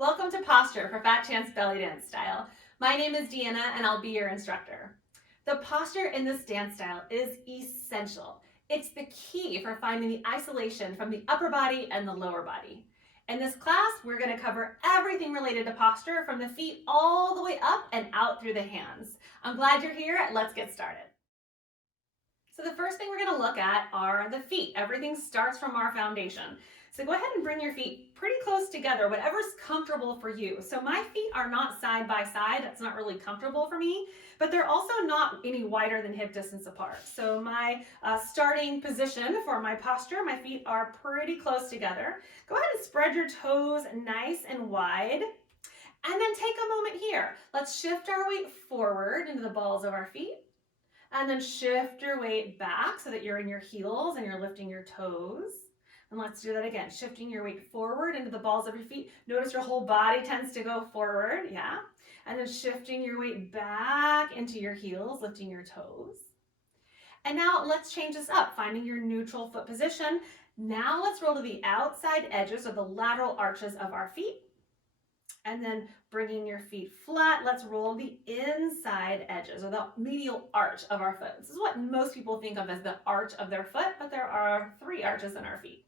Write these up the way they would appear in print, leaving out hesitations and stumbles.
Welcome to Posture for FatChanceBellyDance Style. My name is DeAnna and I'll be your instructor. The posture in this dance style is essential. It's the key for finding the isolation from the upper body and the lower body. In this class, we're going to cover everything related to posture from the feet all the way up and out through the hands. I'm glad you're here. Let's get started. So the first thing we're going to look at are the feet. Everything starts from our foundation. So go ahead and bring your feet pretty close together, whatever's comfortable for you. So my feet are not side by side. That's not really comfortable for me, but they're also not any wider than hip distance apart. So my starting position for my posture, my feet are pretty close together. Go ahead and spread your toes nice and wide. And then take a moment here. Let's shift our weight forward into the balls of our feet. And then shift your weight back so that you're in your heels and you're lifting your toes. And let's do that again, shifting your weight forward into the balls of your feet. Notice your whole body tends to go forward, yeah? And then shifting your weight back into your heels, lifting your toes. And now let's change this up, finding your neutral foot position. Now let's roll to the outside edges or the lateral arches of our feet. And then bringing your feet flat, let's roll the inside edges or the medial arch of our foot. This is what most people think of as the arch of their foot, but there are 3 arches in our feet.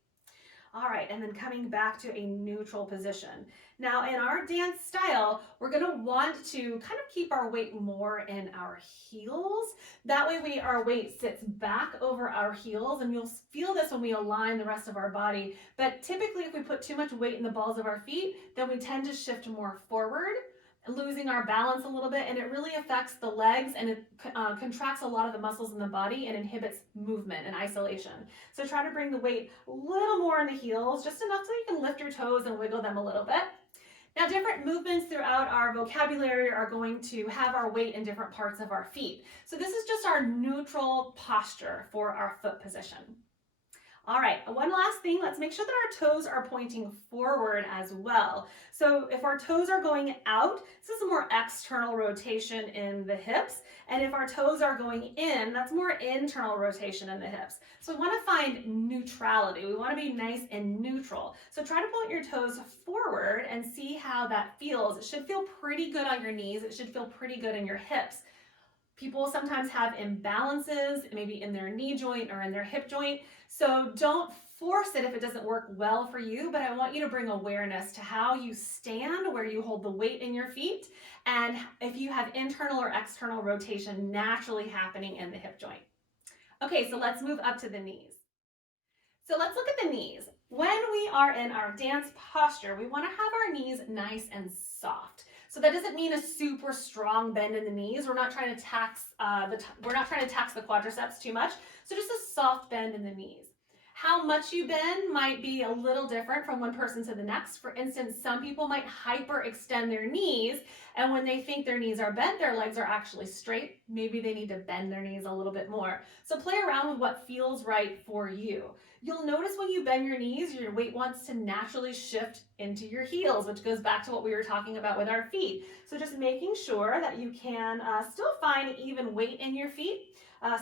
All right, and then coming back to a neutral position. Now in our dance style, we're gonna want to kind of keep our weight more in our heels. That way our weight sits back over our heels, and you'll feel this when we align the rest of our body. But typically if we put too much weight in the balls of our feet, then we tend to shift more forward, losing our balance a little bit, and it really affects the legs, and it contracts a lot of the muscles in the body and inhibits movement and isolation. So try to bring the weight a little more in the heels, just enough so you can lift your toes and wiggle them a little bit. Now, different movements throughout our vocabulary are going to have our weight in different parts of our feet. So this is just our neutral posture for our foot position. All right, one last thing, let's make sure that our toes are pointing forward as well. So if our toes are going out, this is a more external rotation in the hips. And if our toes are going in, that's more internal rotation in the hips. So we want to find neutrality. We want to be nice and neutral. So try to point your toes forward and see how that feels. It should feel pretty good on your knees. It should feel pretty good in your hips. People sometimes have imbalances, maybe in their knee joint or in their hip joint. So don't force it if it doesn't work well for you, but I want you to bring awareness to how you stand, where you hold the weight in your feet, and if you have internal or external rotation naturally happening in the hip joint. Okay, so let's move up to the knees. So let's look at the knees. When we are in our dance posture, we want to have our knees nice and soft. So that doesn't mean a super strong bend in the knees. We're not trying to tax the quadriceps too much. So just a soft bend in the knees. How much you bend might be a little different from one person to the next. For instance, some people might hyperextend their knees, and when they think their knees are bent, their legs are actually straight. Maybe they need to bend their knees a little bit more. So play around with what feels right for you. You'll notice when you bend your knees, your weight wants to naturally shift into your heels, which goes back to what we were talking about with our feet. So just making sure that you can still find even weight in your feet,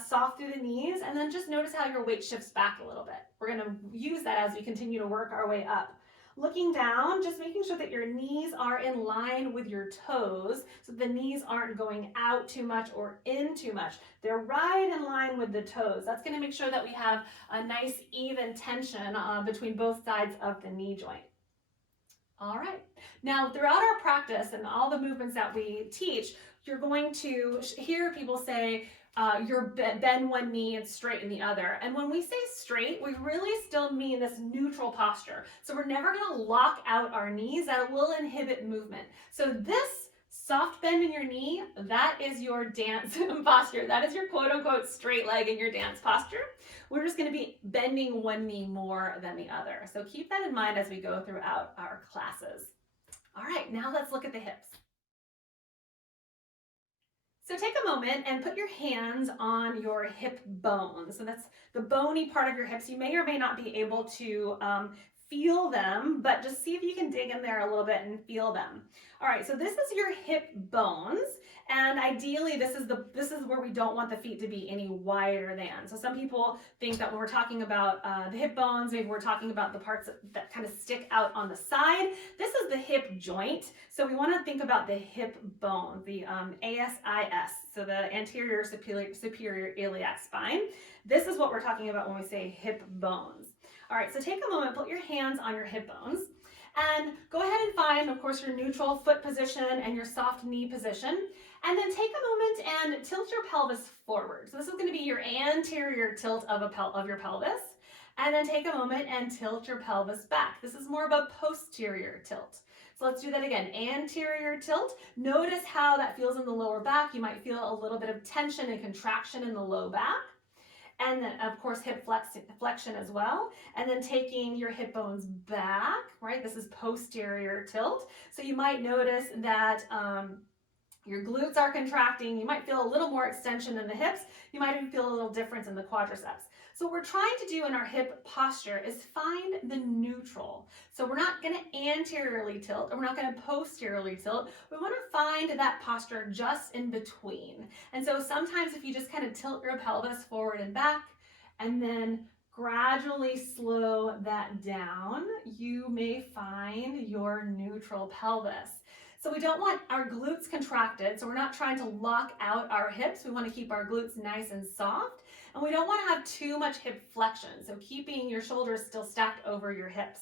soft through the knees, and then just notice how your weight shifts back a little bit. We're going to use that as we continue to work our way up. Looking down, just making sure that your knees are in line with your toes, so the knees aren't going out too much or in too much. They're right in line with the toes. That's going to make sure that we have a nice even tension between both sides of the knee joint. All right. Now, throughout our practice and all the movements that we teach, you're going to hear people say, you're bend one knee and straighten the other. And when we say straight, we really still mean this neutral posture. So we're never going to lock out our knees. That will inhibit movement. So this soft bend in your knee, that is your dance posture. That is your quote unquote straight leg in your dance posture. We're just going to be bending one knee more than the other. So keep that in mind as we go throughout our classes. All right, now let's look at the hips. So take a moment and put your hands on your hip bone. So that's the bony part of your hips. You may or may not be able to feel them, but just see if you can dig in there a little bit and feel them. All right, so this is your hip bones, and ideally this is where we don't want the feet to be any wider than. So some people think that when we're talking about the hip bones, maybe we're talking about the parts that kind of stick out on the side. This is the hip joint, so we want to think about the hip bone, the ASIS, so the anterior superior iliac spine. This is what we're talking about when we say hip bones. All right, so take a moment, put your hands on your hip bones, and go ahead and find, of course, your neutral foot position and your soft knee position. And then take a moment and tilt your pelvis forward. So this is going to be your anterior tilt of your pelvis. And then take a moment and tilt your pelvis back. This is more of a posterior tilt. So let's do that again. Anterior tilt. Notice how that feels in the lower back. You might feel a little bit of tension and contraction in the low back. And then, of course, hip flexion as well. And then taking your hip bones back, right? This is posterior tilt. So you might notice that your glutes are contracting. You might feel a little more extension in the hips. You might even feel a little difference in the quadriceps. So what we're trying to do in our hip posture is find the neutral. So we're not going to anteriorly tilt, and we're not going to posteriorly tilt. We want to find that posture just in between. And so sometimes if you just kind of tilt your pelvis forward and back, and then gradually slow that down, you may find your neutral pelvis. So we don't want our glutes contracted, so we're not trying to lock out our hips. We want to keep our glutes nice and soft, and we don't want to have too much hip flexion, so keeping your shoulders still stacked over your hips.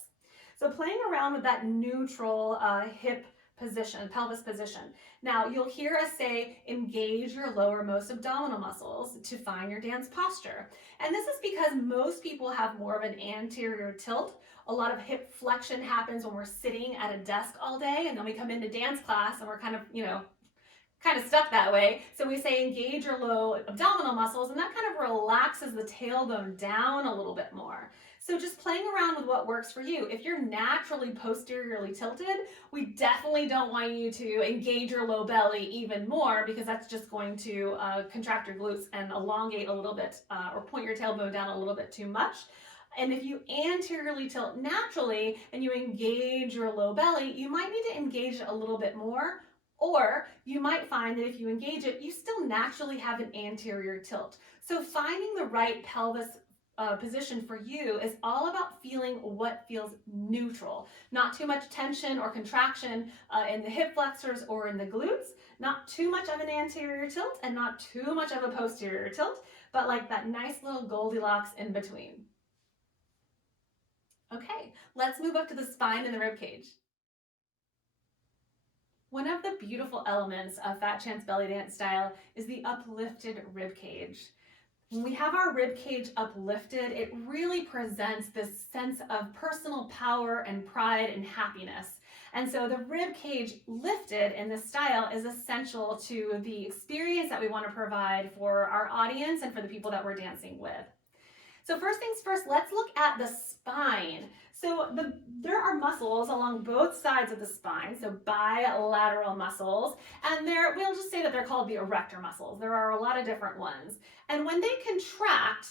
So playing around with that neutral hip position, pelvis position. Now you'll hear us say, engage your lowermost abdominal muscles to find your dance posture. And this is because most people have more of an anterior tilt. A lot of hip flexion happens when we're sitting at a desk all day, and then we come into dance class and we're kind of stuck that way. So we say engage your low abdominal muscles, and that kind of relaxes the tailbone down a little bit more. So just playing around with what works for you. If you're naturally posteriorly tilted, we definitely don't want you to engage your low belly even more, because that's just going to contract your glutes and elongate a little bit or point your tailbone down a little bit too much. And if you anteriorly tilt naturally and you engage your low belly, you might need to engage it a little bit more, or you might find that if you engage it, you still naturally have an anterior tilt. So finding the right pelvis position for you is all about feeling what feels neutral. Not too much tension or contraction in the hip flexors or in the glutes, not too much of an anterior tilt and not too much of a posterior tilt, but like that nice little Goldilocks in between. Okay, let's move up to the spine and the rib cage. One of the beautiful elements of Fat Chance Belly Dance Style is the uplifted rib cage. When we have our rib cage uplifted, it really presents this sense of personal power and pride and happiness. And so the rib cage lifted in this style is essential to the experience that we want to provide for our audience and for the people that we're dancing with. So first things first, let's look at the spine. So there are muscles along both sides of the spine, so bilateral muscles, and we'll just say that they're called the erector muscles. There are a lot of different ones. And when they contract,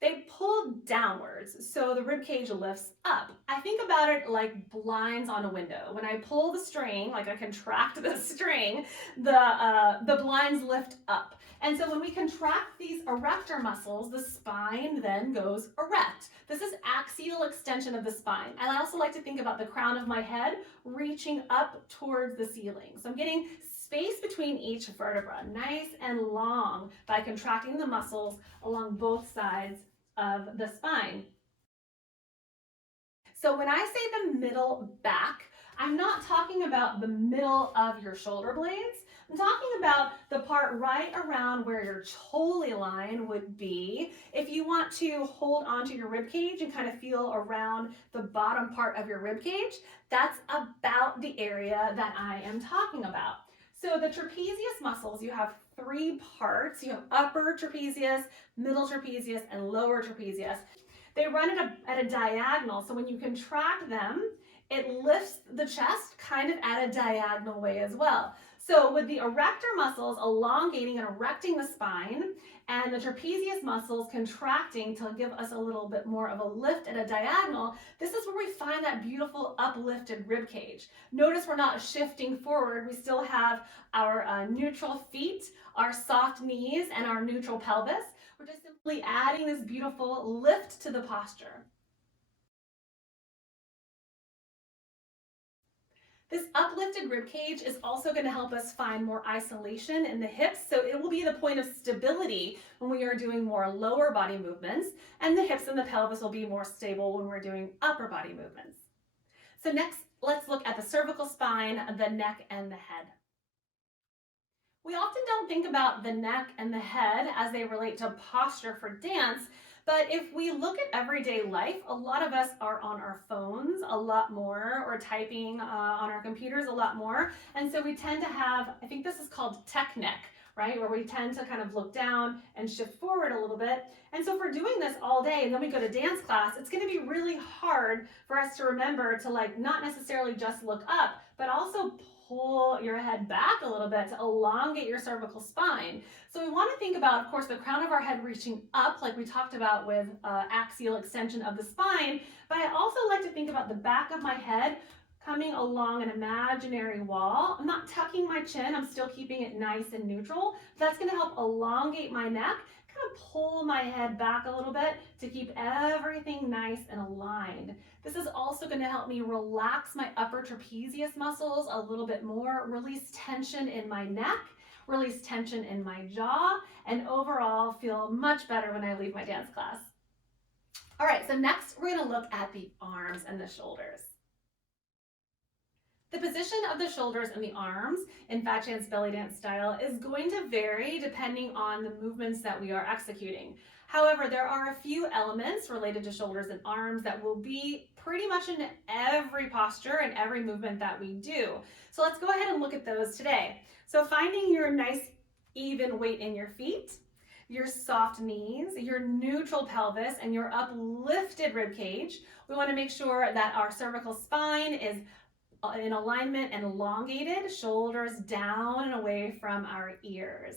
they pull downwards, so the rib cage lifts up. I think about it like blinds on a window. When I pull the string, like I contract the string, the blinds lift up. And so when we contract these erector muscles, the spine then goes erect. This is axial extension of the spine. And I also like to think about the crown of my head reaching up towards the ceiling. So I'm getting space between each vertebra, nice and long, by contracting the muscles along both sides of the spine. So when I say the middle back, I'm not talking about the middle of your shoulder blades. I'm talking about the part right around where your chole line would be. If you want to hold onto your rib cage and kind of feel around the bottom part of your rib cage, that's about the area that I am talking about. So the trapezius muscles, you have three parts. You have upper trapezius, middle trapezius, and lower trapezius. They run at a diagonal, so when you contract them, it lifts the chest kind of at a diagonal way as well. So with the erector muscles elongating and erecting the spine, and the trapezius muscles contracting to give us a little bit more of a lift at a diagonal, this is where we find that beautiful uplifted rib cage. Notice we're not shifting forward. We still have our neutral feet, our soft knees, and our neutral pelvis. We're just simply adding this beautiful lift to the posture. This uplifted rib cage is also going to help us find more isolation in the hips, so it will be the point of stability when we are doing more lower body movements, and the hips and the pelvis will be more stable when we're doing upper body movements. So next, let's look at the cervical spine, the neck, and the head. We often don't think about the neck and the head as they relate to posture for dance, but if we look at everyday life, a lot of us are on our phones a lot more, or typing on our computers a lot more. And so we tend to have, I think this is called tech neck, right? Where we tend to kind of look down and shift forward a little bit. And so if we're doing this all day and then we go to dance class, it's going to be really hard for us to remember to not necessarily just look up, but also pull your head back a little bit to elongate your cervical spine. So we want to think about, of course, the crown of our head reaching up, like we talked about with axial extension of the spine, but I also like to think about the back of my head coming along an imaginary wall. I'm not tucking my chin, I'm still keeping it nice and neutral. That's going to help elongate my neck, kind of pull my head back a little bit to keep everything nice and aligned. This is also going to help me relax my upper trapezius muscles a little bit more, release tension in my neck, release tension in my jaw, and overall feel much better when I leave my dance class. All right, so next we're going to look at the arms and the shoulders. The position of the shoulders and the arms in FatChanceBellyDance Style is going to vary depending on the movements that we are executing. However, there are a few elements related to shoulders and arms that will be pretty much in every posture and every movement that we do. So let's go ahead and look at those today. So finding your nice even weight in your feet, your soft knees, your neutral pelvis, and your uplifted rib cage. We want to make sure that our cervical spine is in alignment and elongated, shoulders down and away from our ears.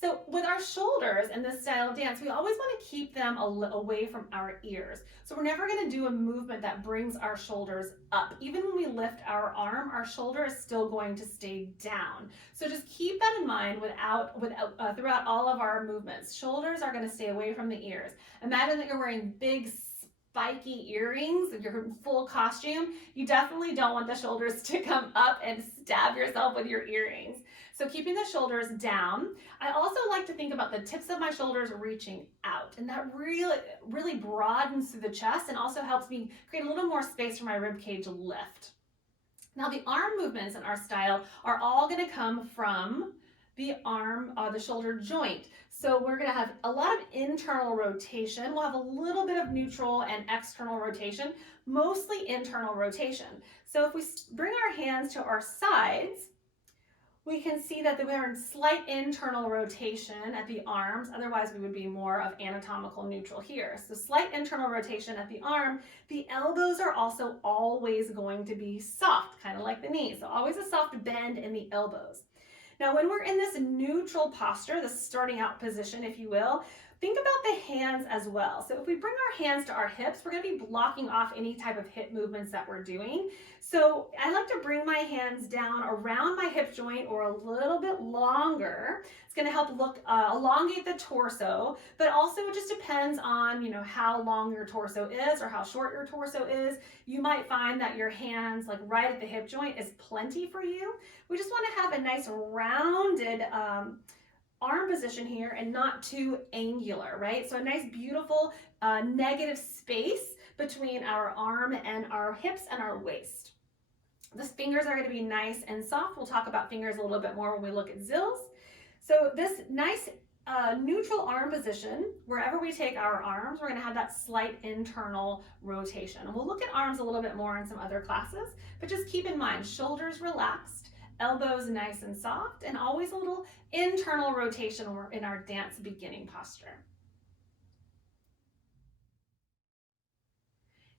So with our shoulders in this style of dance, we always want to keep them away from our ears. So we're never going to do a movement that brings our shoulders up. Even when we lift our arm, our shoulder is still going to stay down. So just keep that in mind throughout all of our movements. Shoulders are going to stay away from the ears. Imagine that you're wearing big spiky earrings, if you're in full costume, you definitely don't want the shoulders to come up and stab yourself with your earrings. So keeping the shoulders down. I also like to think about the tips of my shoulders reaching out, and that really broadens through the chest and also helps me create a little more space for my rib cage lift. Now the arm movements in our style are all going to come from the shoulder joint. So we're going to have a lot of internal rotation. We'll have a little bit of neutral and external rotation, mostly internal rotation. So if we bring our hands to our sides, we can see that we are in slight internal rotation at the arms. Otherwise, we would be more of anatomical neutral here. So slight internal rotation at the arm. The elbows are also always going to be soft, kind of like the knees. So always a soft bend in the elbows. Now, when we're in this neutral posture, the starting out position, if you will, think about the hands as well. So if we bring our hands to our hips, we're going to be blocking off any type of hip movements that we're doing. So I like to bring my hands down around my hip joint or a little bit longer. It's going to help elongate the torso, but also it just depends on, how long your torso is or how short your torso is. You might find that your hands right at the hip joint is plenty for you. We just want to have a nice rounded arm position here and not too angular, right? So a nice beautiful negative space between our arm and our hips and our waist. The fingers are going to be nice and soft. We'll talk about fingers a little bit more when we look at zills. So this nice neutral arm position, wherever we take our arms, we're going to have that slight internal rotation. And we'll look at arms a little bit more in some other classes, but just keep in mind, shoulders relaxed, elbows nice and soft, and always a little internal rotation in our dance beginning posture.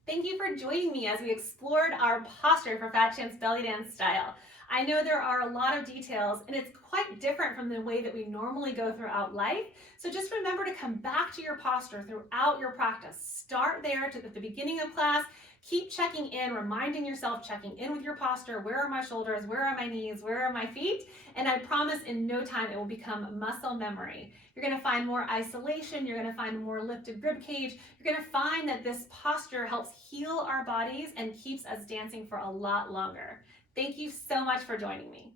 Thank you for joining me as we explored our posture for Fat Chance Belly Dance Style. I know there are a lot of details and it's quite different from the way that we normally go throughout life. So just remember to come back to your posture throughout your practice. Start there at the beginning of class. Keep checking in, reminding yourself, checking in with your posture. Where are my shoulders? Where are my knees? Where are my feet? And I promise in no time it will become muscle memory. You're going to find more isolation. You're going to find more lifted rib cage. You're going to find that this posture helps heal our bodies and keeps us dancing for a lot longer. Thank you so much for joining me.